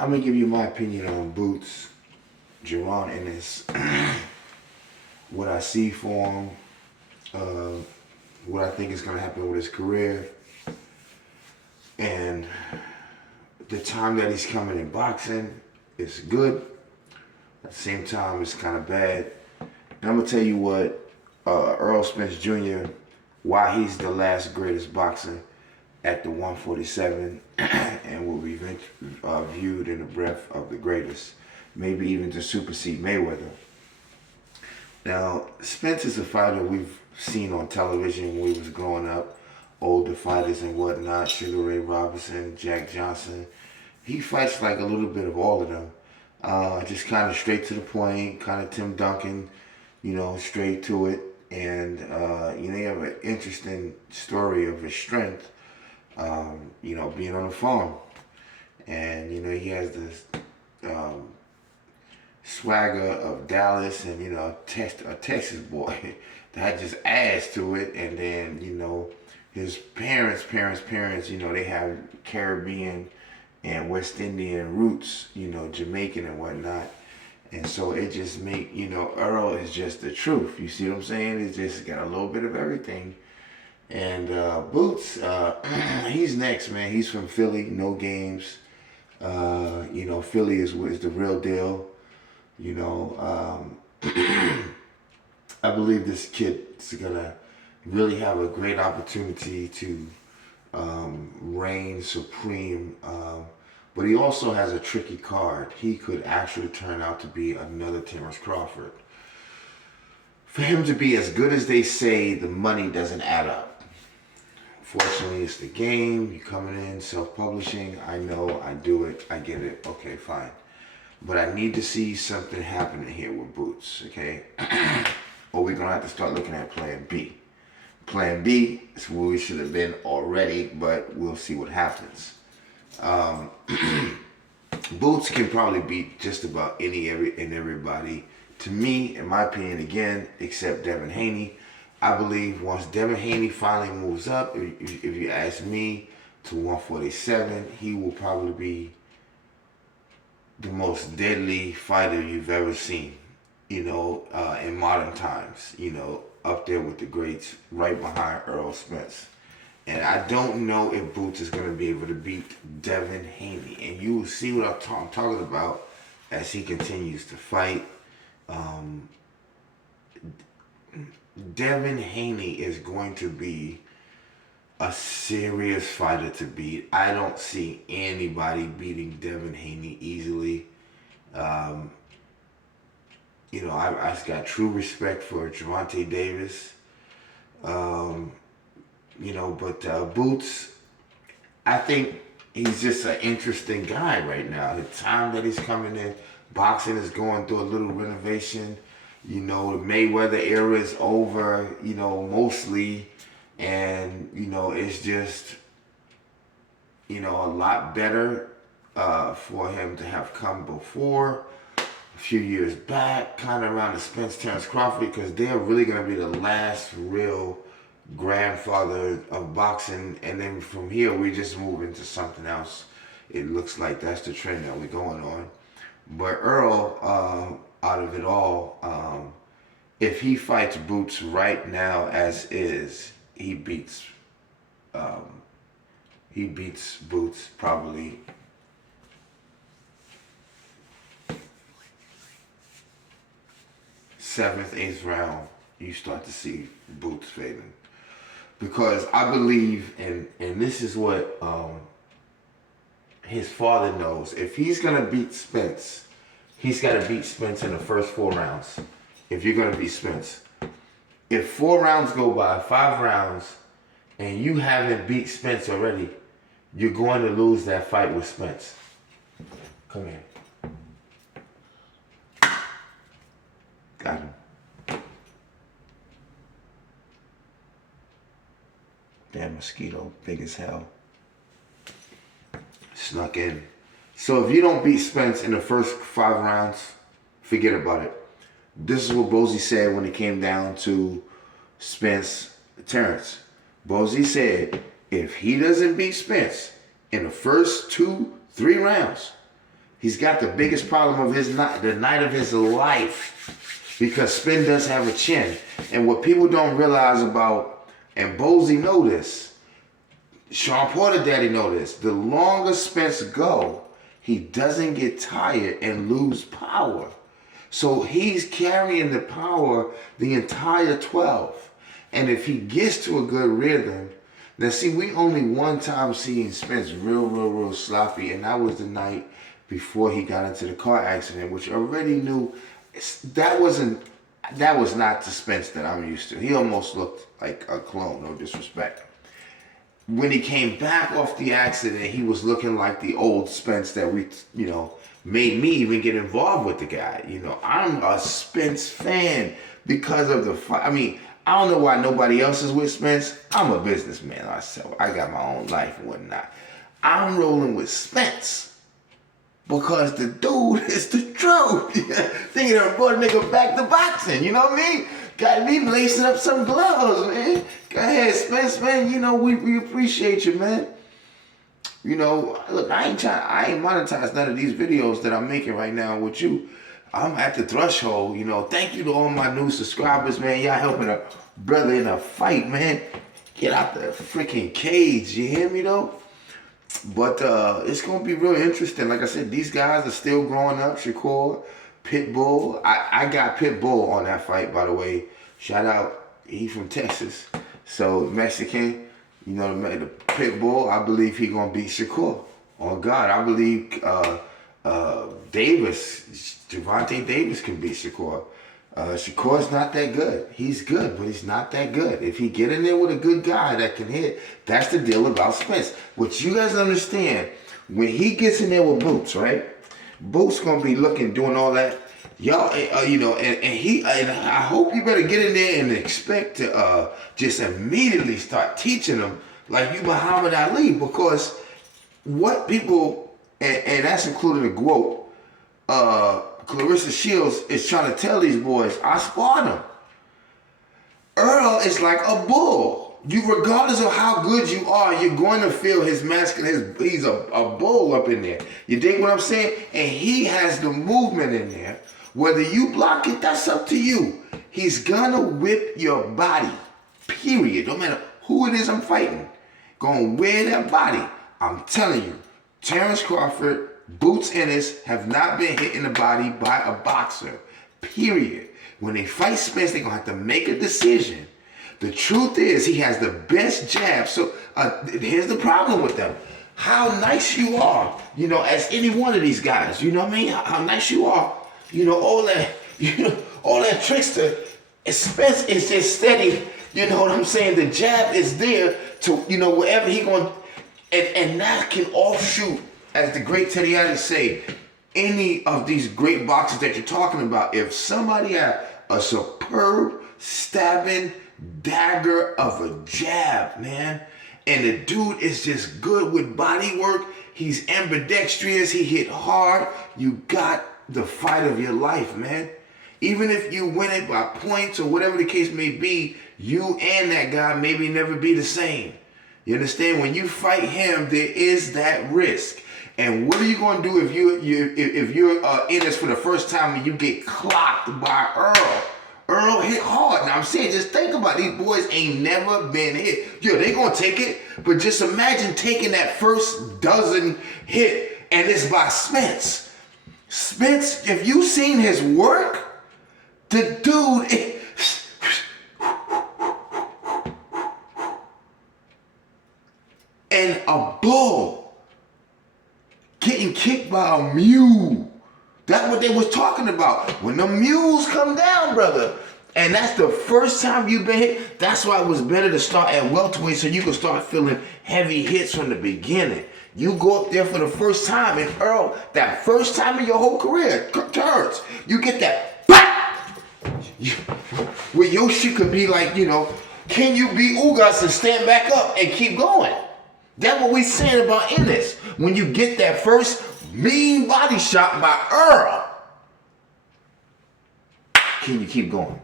I'm gonna give you my opinion on Boots, Jaron Ennis, what I see for him, uh, what I think is gonna happen with his career, and the time that he's coming in boxing is good. At the same time, it's kind of bad. And I'm gonna tell you what Errol Spence Jr. why he's the last greatest boxer at the 147 and will be viewed in the breath of the greatest, maybe even to supersede Mayweather. Now, Spence is a fighter we've seen on television when we was growing up, older fighters and whatnot, Sugar Ray Robinson, Jack Johnson. He fights like a little bit of all of them. Just kind of straight to the point, kind of Tim Duncan, straight to it. And, you have an interesting story of his strength, being on the farm. And, he has this swagger of Dallas and, a Texas boy that just adds to it. And then, his parents, they have Caribbean and West Indian roots, Jamaican and whatnot. And so it just Earl is just the truth. You see what I'm saying? It's just got a little bit of everything. And Boots, he's next, man. He's from Philly, no games. Philly is the real deal. I believe this kid's gonna really have a great opportunity to reign supreme. But he also has a tricky card. He could actually turn out to be another Terrence Crawford. For him to be as good as they say, the money doesn't add up. Fortunately, it's the game. You're coming in, self-publishing. I know, I do it, I get it. Okay, fine. But I need to see something happening here with Boots, okay? Or we're going to have to start looking at Plan B. Plan B is where we should have been already, but we'll see what happens. Boots can probably beat just about everybody. To me, in my opinion, again, except Devin Haney. I believe once Devin Haney finally moves up, if you ask me, to 147, he will probably be the most deadly fighter you've ever seen, in modern times, up there with the greats, right behind Errol Spence. And I don't know if Boots is going to be able to beat Devin Haney. And you will see what I'm talking about as he continues to fight. Devin Haney is going to be a serious fighter to beat. I don't see anybody beating Devin Haney easily. I've got true respect for Gervonta Davis. But Boots, I think he's just an interesting guy right now. The time that he's coming in, boxing is going through a little renovation. The Mayweather era is over, mostly. And, it's just, a lot better for him to have come before, a few years back, kind of around the Spence Terrence Crawford, because they're really going to be the last real grandfather of boxing. And then from here, we just move into something else. It looks like that's the trend that we're going on. But Earl, out of it all, if he fights Boots right now as is, he beats Boots probably seventh, eighth round. You start to see Boots fading, because I believe, and this is what his father knows. If he's gonna beat Spence, he's got to beat Spence in the first 4 rounds. If you're gonna beat Spence. If 4 rounds go by, 5 rounds, and you haven't beat Spence already, you're going to lose that fight with Spence. Come here. Got him. Damn mosquito, big as hell. Snuck in. So if you don't beat Spence in the first 5 rounds, forget about it. This is what Bozy said when it came down to Spence Terrence. Bozy said, if he doesn't beat Spence in the first 2-3 rounds, He's got the biggest problem of his night, the night of his life, because Spence does have a chin. And what people don't realize about, and Bozy know this, Sean Porter Daddy know this, the longer Spence go, he doesn't get tired and lose power. So he's carrying the power the entire 12. And if he gets to a good rhythm, now see, we only one time seen Spence real sloppy, and that was the night before he got into the car accident, which I already knew that was not the Spence that I'm used to. He almost looked like a clone, no disrespect. When he came back off the accident, he was looking like the old Spence that we, made me even get involved with the guy. I'm a Spence fan because of the fight. I mean, I don't know why nobody else is with Spence. I'm a businessman myself. I got my own life and whatnot. I'm rolling with Spence because the dude is the truth. Thinking of brought a nigga back to boxing, you know what I mean? Got me lacing up some gloves, man. Go ahead, Spence, man. We appreciate you, man. Look, I ain't monetized none of these videos that I'm making right now with you. I'm at the threshold, Thank you to all my new subscribers, man. Y'all helping a brother in a fight, man. Get out the freaking cage, you hear me, though? But it's going to be real interesting. Like I said, these guys are still growing up. Shakur, Pitbull. I got Pitbull on that fight, by the way. Shout out. He from Texas. So, Mexican. The Pitbull, I believe he going to beat Shakur. Oh, God. I believe Gervonta Davis can beat Shakur. Shakur's not that good. He's good, but he's not that good. If he get in there with a good guy that can hit, that's the deal about Spence. What you guys understand, when he gets in there with Boots, right? Boots gonna be doing all that. Y'all, and I hope you better get in there and expect to just immediately start teaching him like you Muhammad Ali, because what people, and that's including the GWOAT, Clarissa Shields is trying to tell these boys, I sparred him. Earl is like a bull. Regardless of how good you are, you're going to feel his masculine, he's a bull up in there. You dig what I'm saying? And he has the movement in there. Whether you block it, that's up to you. He's gonna whip your body, period. No matter who it is I'm fighting. Gonna wear that body. I'm telling you, Terrence Crawford, Boots Ennis have not been hit in the body by a boxer, period. When they fight Spence, they're going to have to make a decision. The truth is, he has the best jab. So here's the problem with them. How nice you are, as any one of these guys, you know what I mean? How nice you are, all that trickster. Spence is just steady, you know what I'm saying? The jab is there to, wherever he going, and that can offshoot, as the great Teddy Atlas say, any of these great boxers that you're talking about. If somebody had a superb stabbing dagger of a jab, man, and the dude is just good with body work, he's ambidextrous, he hit hard, you got the fight of your life, man. Even if you win it by points or whatever the case may be, you and that guy maybe never be the same. You understand? When you fight him, there is that risk. And what are you going to do if you're in this for the first time and you get clocked by Earl? Earl hit hard. Now I'm saying, just think about it. These boys ain't never been hit. They going to take it. But just imagine taking that first dozen hit and it's by Spence. Spence, if you seen his work, the dude... and a bull getting kicked by a mule. That's what they was talking about. When the mules come down, brother. And that's the first time you've been hit. That's why it was better to start at welterweight so you can start feeling heavy hits from the beginning. You go up there for the first time, and Earl, that first time in your whole career, turns. You get that, where your shit could be like, can you beat Ugas and stand back up and keep going? That's what we saying about Ennis. When you get that first mean body shot by Earl, can you keep going?